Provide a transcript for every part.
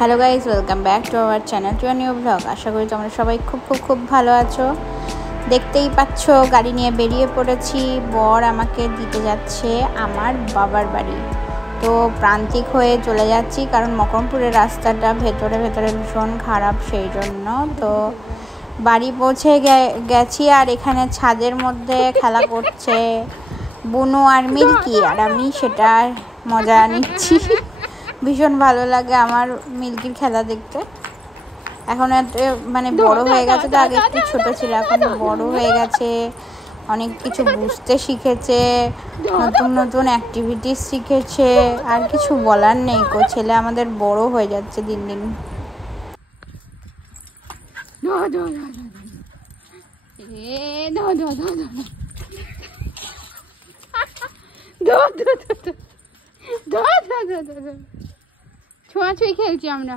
Hello guys, welcome back to our channel to a new blog. আশা করি তোমরা সবাই খুব ভালো আছো। দেখতেই পাচ্ছ গাড়ি নিয়ে বেরিয়ে পড়েছি। বর আমাকে দিতে যাচ্ছে আমার বাবার বাড়ি। তো প্রান্তিক হয়ে চলে যাচ্ছি, কারণ মকরমপুরের রাস্তাটা ভেতরে ভীষণ খারাপ, সেই জন্য। তো বাড়ি পৌঁছে গেছি, আর এখানে ছাদের মধ্যে খেলা করছে বুনু আর মিল্কি, আর আমি সেটার মজা নিচ্ছি। ভীষণ ভালো লাগে আমার মিল্কির খেলা দেখতে। এখন মানে বড় হয়ে গেছে, তো আগে একটু ছোট ছিল, এখন বড় হয়ে গেছে, অনেক কিছু বুঝতে শিখেছে, নতুন অ্যাক্টিভিটিস শিখেছে। আর কিছু বলার নেই গো, ছেলে আমাদের বড় হয়ে যাচ্ছে দিন দিন। ছোঁয়াছুঁই খেলছি আমরা।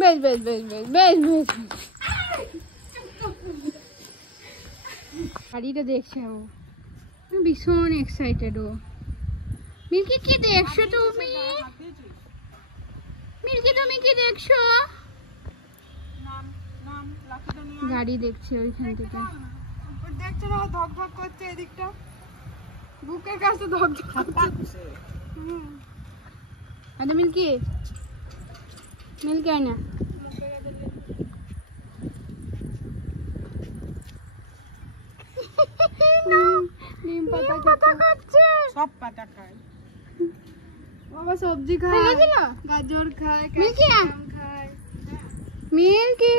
বেশ বেশ বেশ বেশ বেশ বেশ গাড়িটা দেখছে ও, ভীষণ এক্সাইটেড ও। মিল্কি কি দেখছো তুমি? মিল্কি তুমি কি দেখছো? গাড়ি দেখছে ওইখান থেকে, দেখছো না ধক ধক করছে, এদিকটা বুকের কাছে ধক ধক করছে। আরে মিল্কি, মিল্কি আয় না। নিম পাতা খাচ্ছে, সব পাতা খায় বাবা, সবজি খায়, গাজর খায়, ক্যাপসিকাম খায়। মিল্কি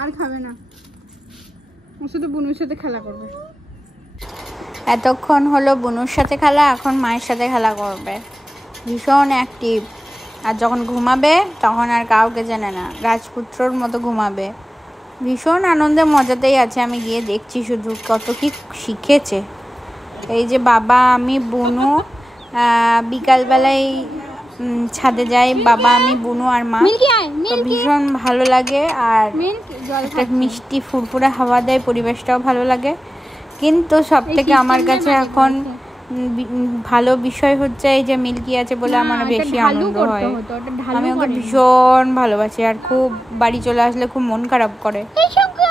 আর খাবে না, ও শুধু বুনুর সাথে খেলা করবে। এতক্ষণ হলো বুনুর সাথে খেলা, এখন মায়ের সাথে খেলা করবে। ভীষণ অ্যাক্টিভ। আর যখন ঘুমাবে তখন আর কাউকে জানে না, রাজপুত্রর মতো ঘুমাবে। ভীষণ আনন্দে মজাতেই আছে। আমি গিয়ে দেখছি শুধু কত কি শিখেছে। এই যে বাবা, আমি, বুনু বিকালবেলায় ছাদে যাই, বাবা, আমি, বুনু আর মা। তো ভীষণ ভালো লাগে, আর একটা মিষ্টি ফুরফুরে হাওয়া দেয়, পরিবেশটাও ভালো লাগে। কিন্তু সব থেকে আমার কাছে এখন ভালো বিষয় হচ্ছে এই যে মিল্কি আছে বলে আমার বেশি আনন্দ হয়। আমি ওকে ভীষণ ভালোবাসি, আর খুব বাড়ি চলে আসলে খুব মন খারাপ করে।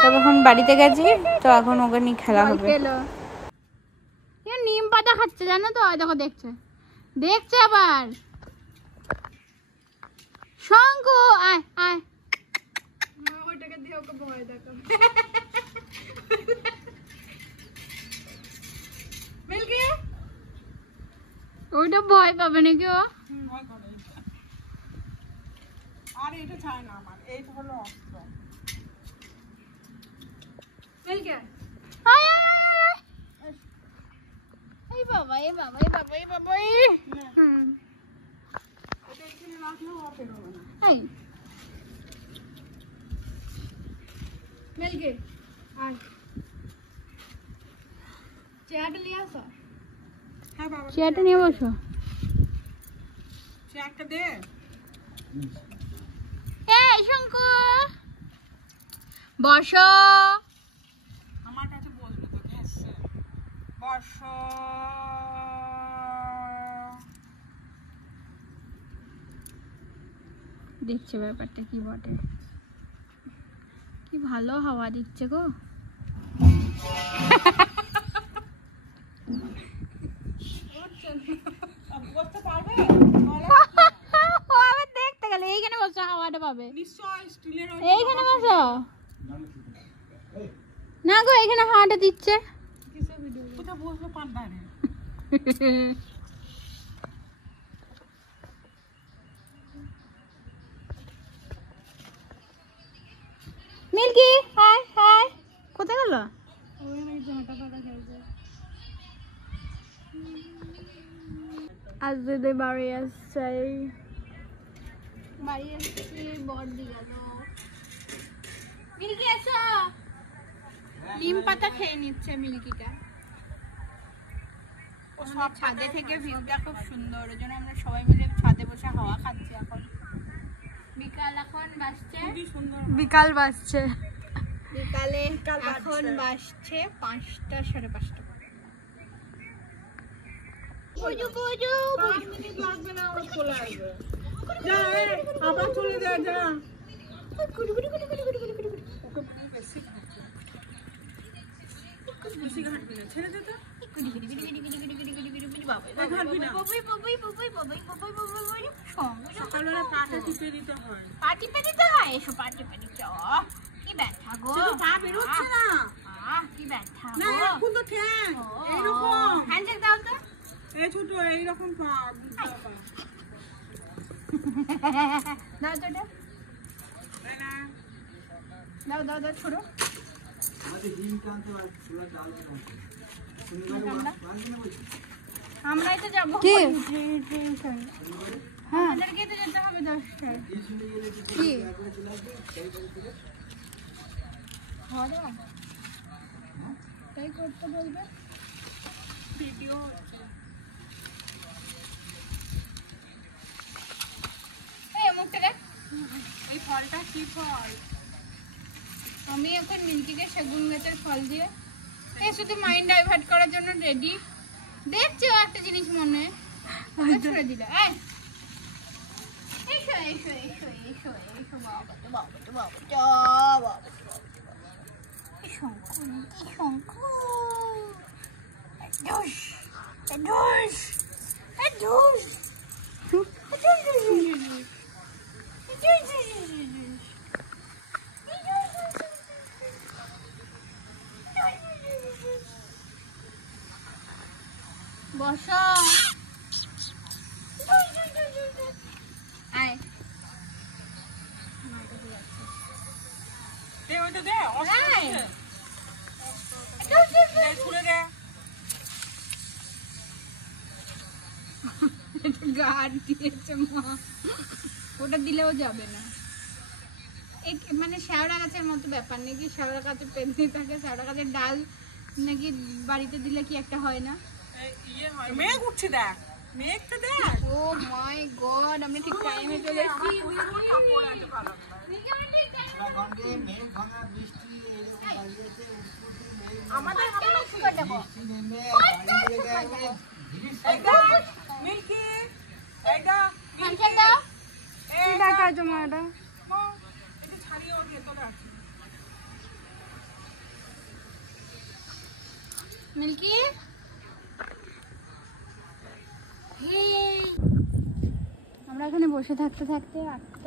তবে এখন বাড়িতে গেছি, তো এখন ওকে নিয়ে খেলা হবে। নিম পাতা খাচ্ছে জানো তো, দেখো দেখছে দেখছে আবার। শঙ্কু আয় আয়, ওইটাকে দিয়ে ওকে ভয় দেখাবে। মিল্কি ওইটা ভয় পাবে নাকি ও? ভয় করে। আর এটা চায় না আমার, এইটা হলো অস্ত্র। মিল্কি আয় আয় আয়, এই বাবা এই বাবা এই বাবা এই বাবা, এটা এখানে রাখলেও ও বেরোবে না। এই মিল্কি আয়, চেয়ারটা নিয়ে আসো। হ্যাঁ বাবা, চেয়ারটা নিয়ে বসো। চেয়ারটা দে। এই শঙ্কু বসো। আমার কাছে বসবে তো, ঘেসছে। বসো। দেখছে ব্যাপারটা কি বটে, কি ভালো হাওয়া দিচ্ছে গো। বসতে পারবে? ও আবার দেখতে গেলে এইখানে বসো, হাওয়াটা পাবে। নিশ্চয় স্টিলের এইখানে বসো না গো, এইখানে হাওয়াটা দিচ্ছে। কিসের ভিডিও? কোথায় বসবো? পান ধারে। মিল্কি হাই হাই, কোথায় গেল? ওই নাকি ঝাঁটা ফাটা খেলছে। আজ যদি বাড়ি আসছে, বাড়ি আসছি, বর দি গেল। মিল্কি এসো, নিম পাতা খেয়ে নিচ্ছে মিল্কিটা। সব ছাদে থেকে ভিউটা খুব সুন্দর, ওই জন্য আমরা সবাই মিলে ছাদে বসে হাওয়া খাচ্ছি এখন। বিকাল বাজছে। বিকালে এখন বাজছে 5টা 5:30। আবার চলে যা যা। ছেড়ে দে তো। সকালবেলা পাটা টিপে দিতে হয়। পা টিপে দিতে হয়? এসো পা টিপে দিতে। কি ব্যথা গো, পা বেরোচ্ছে না। কি ব্যথা না গো। এখন তো ঠ্যাং এইরকম। হ্যান্ডশেক দাও তো। এই ছোট এইরকম পা বুঝতে পা। দাও তো এটা। না দাও দাও দাও ছোড়ো। আমরাই তো যাবো। কি? আমাদেরকে তো যেতে হবে 10টায়। কি? তাই করতে বলবে। ভিডিও এই মুখটা দেখ। এই ফলটা কি ফল? আমি এখন মিল্কিকে সেগুন গাছের ফল দিয়ে শুধু মাইন্ড ডাইভার্ট করার জন্য রেডি। দেখছো একটা জিনিস মনে ছুড়ে দিল। এসো এসো এসো এসো এসো বাবা তো বাবা তো বাবা তো বাবা। কি শঙ্কু কি শঙ্কু। ঢুস ঢুস ঢুস বসো। আয় দে ওইটা দে। আয় ছুড়ে দে। গার্ড দিয়েছে মা। ওটা দিলেও যাবে না। মানে শ্যাওড়া গাছের মতো ব্যাপার নাকি? শ্যাওড়া গাছের পেঁপে থাকে, শ্যাওড়া গাছের ডাল নাকি বাড়িতে দিলে কি একটা হয় না? মেঘ উঠছে দেখ। মেঘটা দেখ। ও মাই গড, আমরা ঠিক টাইমে চলে এসেছি। আমাদের মিল্কি এইটা দেখা জমা এটা এটা ছাড়িয়ে ওর ভেতরে আছে। মিল্কি আমরা এখানে বসে থাকতে থাকতে এত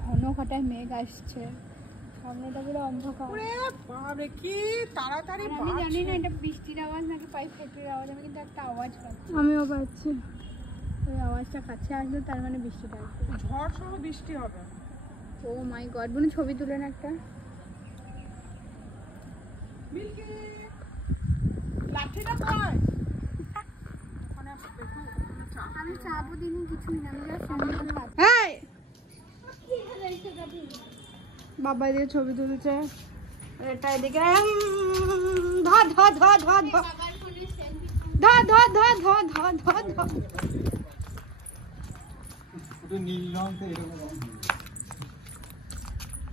ঘন ঘটায় মেঘ আসছে, সামনেটা পুরো অন্ধকার। ওরে বাবা কি তাড়াতাড়ি আর আমি জানি না এটা বৃষ্টির আওয়াজ নাকি পাইপ ফ্যাক্টরির আওয়াজ, আমি কিন্তু একটা আওয়াজ পাচ্ছি। আমিও পাচ্ছি। ওই আওয়াজটা কাছে আসবে তার মানে বৃষ্টিটা আসবে। ঝড় সহ বৃষ্টি হবে। ও মাই গড, বোন ছবি তুলেন একটা। মিল্কি লাঠিটা কই? আমি চাপও দিইনি কিছুই না, আমি জাস্ট এই বাবা দিয়ে ছবি তুলছে, এটা এদিকে ধর ধর ধর ধর ধর ধর ধর ধর ধর ধর ধর ধর।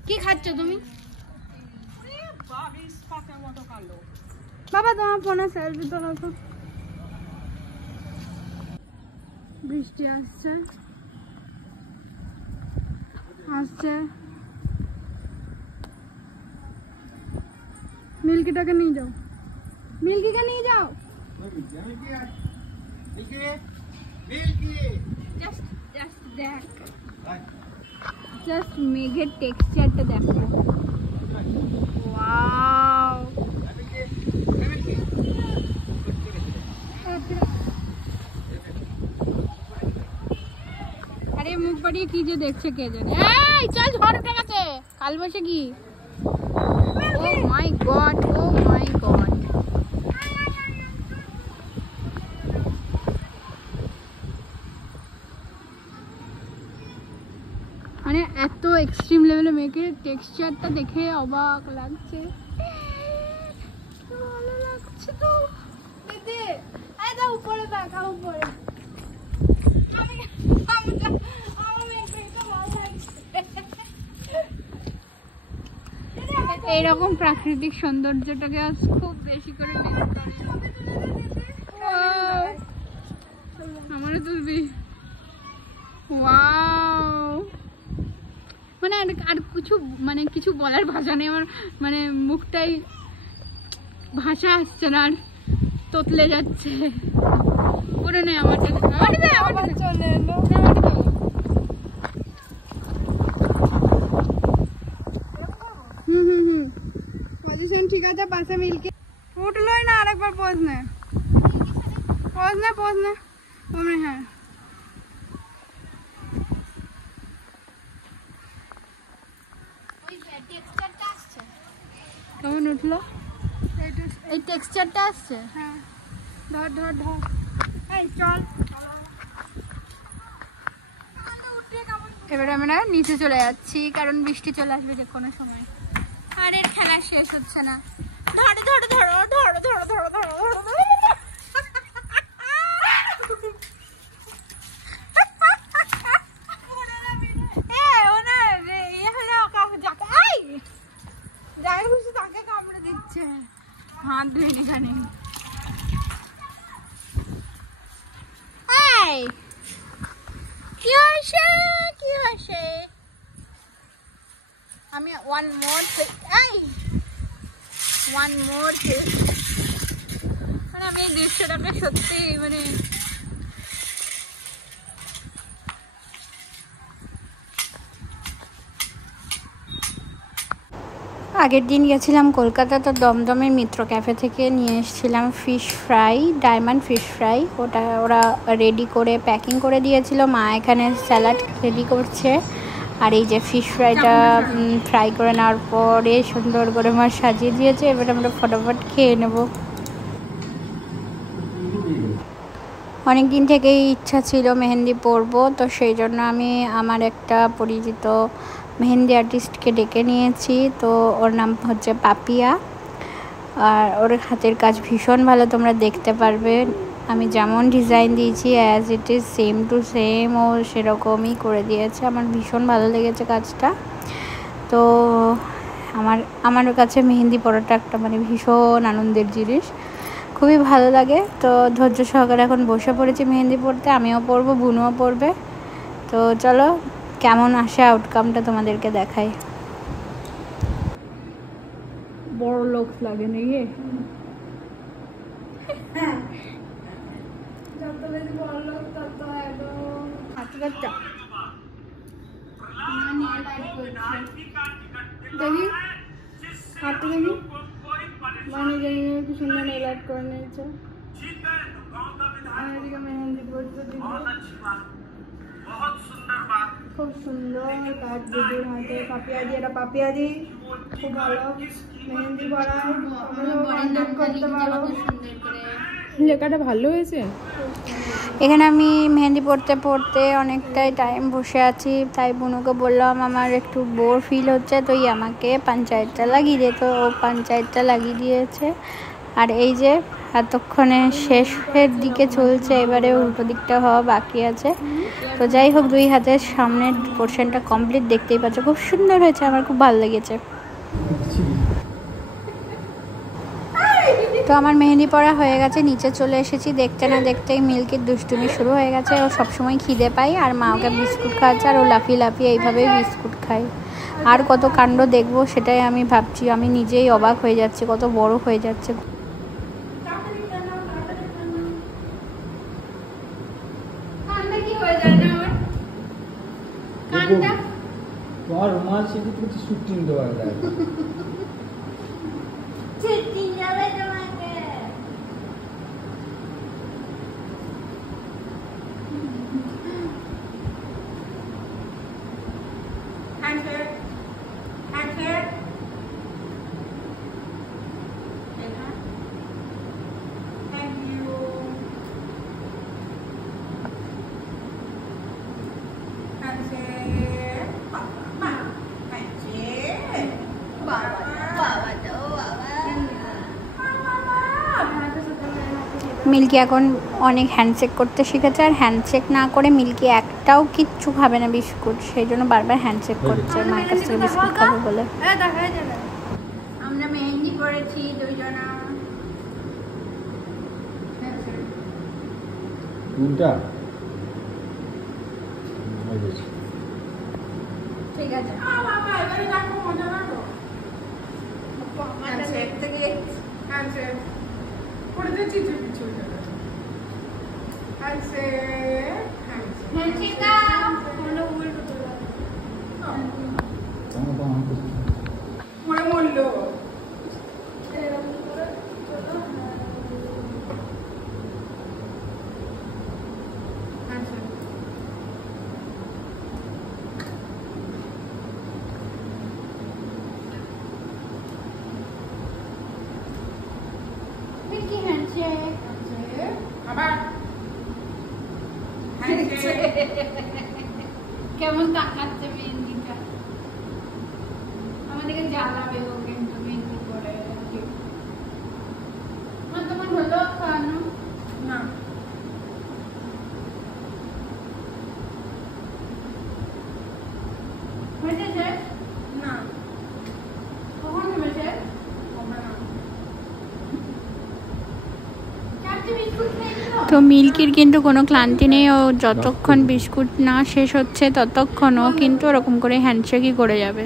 কি খাচ্ছ তুমি? বাবা তোমার ফোনে সেলফি তোলো তো। বৃষ্টি আসছে আসছে। মিল্কিটাকে নিয়ে যাও, মিল্কিকে নিয়ে যাও। দেখ জাস্ট মেঘের টেক্সচারটা দেখো। ওয়াও, আরে মুখ বাড়িয়ে কি যে দেখছে কে জানে। এই চল, ঝড় উঠে গেছে, কাল বসে কি। ও মাই গড, ও মাই গড। মানে এত এক্সট্রিম লেভেলে মেঘের টেক্সচারটা দেখে অবাক লাগছে, ভালো লাগছে তো। দিদি এটা উপরে দেখা, উপরে আমার মেঘটা ভালো লাগছে। এইরকম প্রাকৃতিক সৌন্দর্যটাকে আজ খুব বেশি করে মিস করি। আমারও তুলবি? ওয়াও, মানে আর কিছু মানে কিছু বলার ভাষা নেই আমার, মানে মুখটাই ভাষা আসছে না, আর তোতলে যাচ্ছে। করে নেই আমার চলে এলো। পজিশন ঠিক আছে, পাশে মিলকে উঠলোই না, আরেকবার পোজ নে। হ্যাঁ কেমন উঠলো? এই টেক্সচারটা আসছে। হ্যাঁ, ধর এই চল। এবারে আমরা নিচে চলে যাচ্ছি, কারণ বৃষ্টি চলে আসবে যে কোনো সময়, আর এর খেলা শেষ হচ্ছে না। ধরো ধরো ধরো ধরো ধরো ধরো ধরো ধরো ধরো। তাকে কামড়ে দিচ্ছে, হাত ধুয়ে এখানে। কি হয়েছে? আমি ওয়ান মোর মানে আমি এই দৃশ্যটাকে সত্যি মানে আগের দিন গেছিলাম কলকাতা, তো দমদমের মিত্র ক্যাফে থেকে নিয়ে এসেছিলাম fish fry, diamond fish fry. ওটা ওরা রেডি করে প্যাকিং করে দিয়েছিল। মা এখানে স্যালাড রেডি করছে, আর এই যে ফিশ ফ্রাইটা ফ্রাই করে নেওয়ার পরে সুন্দর করে মা সাজিয়ে দিয়েছে। এবার আমরা ফটাফট খেয়ে নেব। অনেক দিন থেকেই ইচ্ছা ছিল মেহেন্দি পরবো, তো সেই জন্য আমি আমার একটা পরিচিত মেহেন্দি আর্টিস্টকে ডেকে নিয়েছি। তো ওর নাম হচ্ছে পাপিয়া, আর ওর হাতের কাজ ভীষণ ভালো, তোমরা দেখতে পারবে। আমি যেমন ডিজাইন দিয়েছি as it is same to same ও সেরকমই করে দিয়েছে। আমার ভীষণ ভালো লেগেছে কাজটা। তো আমার কাছে মেহেন্দি পরাটা একটা মানে ভীষণ আনন্দের জিনিস, খুবই ভালো লাগে। তো ধৈর্য সহকারে এখন বসে পড়েছি মেহেন্দি পরতে, আমিও পরবো, বুনুও পরবে। তো চলো কেমন আসে আউটকামটা তোমাদেরকে দেখাই। বড় লোক লাগে না ইয়ে, যত বেশি বড় লোক তত একদম দেখি হাতে দেখি মানে জানি কি সুন্দর এলাইট করে নিয়েছে। এদিকে মেহেন্দি পড়তে খুব সুন্দর কাজ দিদির হাতে। পাপিয়াদি, এটা পাপিয়াদি খুব ভালো মেহেন্দি পড়ায়, করতে পারো। লেখাটা ভালো হয়েছে। এখানে আমি মেহেন্দি পড়তে পড়তে অনেকটাই টাইম বসে আছি, তাই বুনুকে বললাম আমার একটু বোর ফিল হচ্ছে, তো আমাকে পঞ্চায়েতটা লাগিয়ে দে। তো ও পঞ্চায়েতটা লাগিয়ে দিয়েছে। আর এই যে এতক্ষণে শেষের দিকে চলছে, এবারে উল্টো দিকটা হওয়া বাকি আছে। তো যাই হোক, দুই হাতের সামনের পোর্শনটা কমপ্লিট, দেখতেই পাচ্ছ খুব সুন্দর হয়েছে, আমার খুব ভালো লেগেছে। তো আমার মেহেন্দি পড়া হয়ে গেছে, নিচে চলে এসেছি। দেখতে না দেখতেই মিল্কির দুষ্টুমি শুরু হয়ে গেছে। ও সবসময় খিদে পায়, আর মা ওকে বিস্কুট খাওয়াচ্ছে, আর ও লাফিয়ে লাফিয়ে এইভাবেই বিস্কুট খায়। আর কত কাণ্ড দেখবো সেটাই আমি ভাবছি, আমি নিজেই অবাক হয়ে যাচ্ছি কত বড় হয়ে যাচ্ছে। তোমার রুমাল সেটি কিছু শুটিং দেওয়া যায়। মিল্কি এখন অনেক হ্যান্ডশেক করতে শিখেছে, আর হ্যান্ডশেক না করে মিল্কি একটাও কিচ্ছু খাবে না বিস্কুট, সেই জন্য বারবার হ্যান্ডশেক করছে মায়ের কাছ থেকে বিস্কুট খাবো বলে। করেছি দুইজনা। কোনটা ঠিক আছে। কেমন তাকাচ্ছে মেহেন্দিটা, আমাদেরকে জ্বালাবে ও কিন্তু মেহেন্দি করে। তোমার হলো খাওয়ানো না হয়েছে না কখন হয়েছে? তো মিল্কির কিন্তু কোনো ক্লান্তি নেই, ও যতক্ষণ বিস্কুট না শেষ হচ্ছে ততক্ষণ ও কিন্তু ওরকম করে হ্যান্ডশেকই করে যাবে।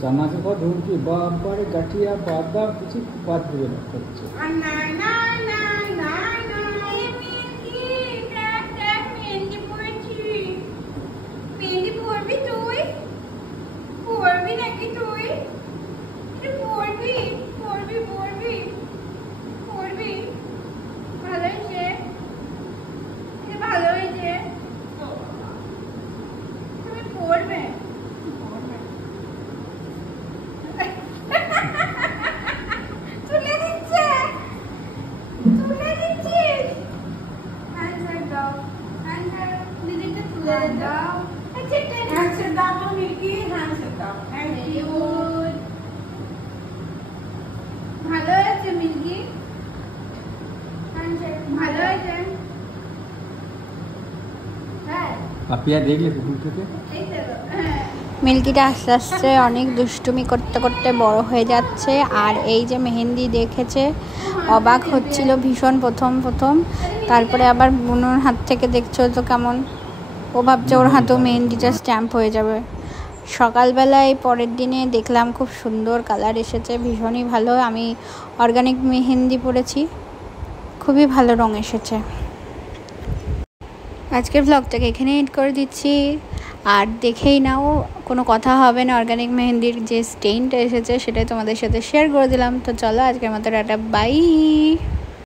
চানা के बाद ढूंढ के बाबर गठिया बाबा कुछ बात बोले ना बच्चे ভালো হয়েছে মিল্কি, ভালো হয়েছে। হ্যাঁ पापिया देख ले कुकुर के এই তো হ্যাঁ। মিল্কিটা আস্তে আস্তে অনেক দুষ্টুমি করতে করতে বড় হয়ে যাচ্ছে। আর এই যে মেহেন্দি দেখেছে, অবাক হচ্ছিল ভীষণ প্রথম প্রথম, তারপরে আবার বুনুর হাত থেকে দেখছো তো কেমন, ও ভাবছে ওর হাতেও মেহেন্দিটা স্ট্যাম্প হয়ে যাবে। সকালবেলায় পরের দিনে দেখলাম খুব সুন্দর কালার এসেছে, ভীষণই ভালো। আমি অর্গানিক মেহেন্দি পরেছি, খুবই ভালো রং এসেছে। আজকের ব্লগটাকে এখানে এড করে দিচ্ছি। আর দেখেই নাও, কোনো কথা হবে না, অর্গানিক মেহেন্দির যে স্টেইনটা এসেছে সেটাই তোমাদের সাথে শেয়ার করে দিলাম। তো চলো আজকের মতো টাটা, বাই।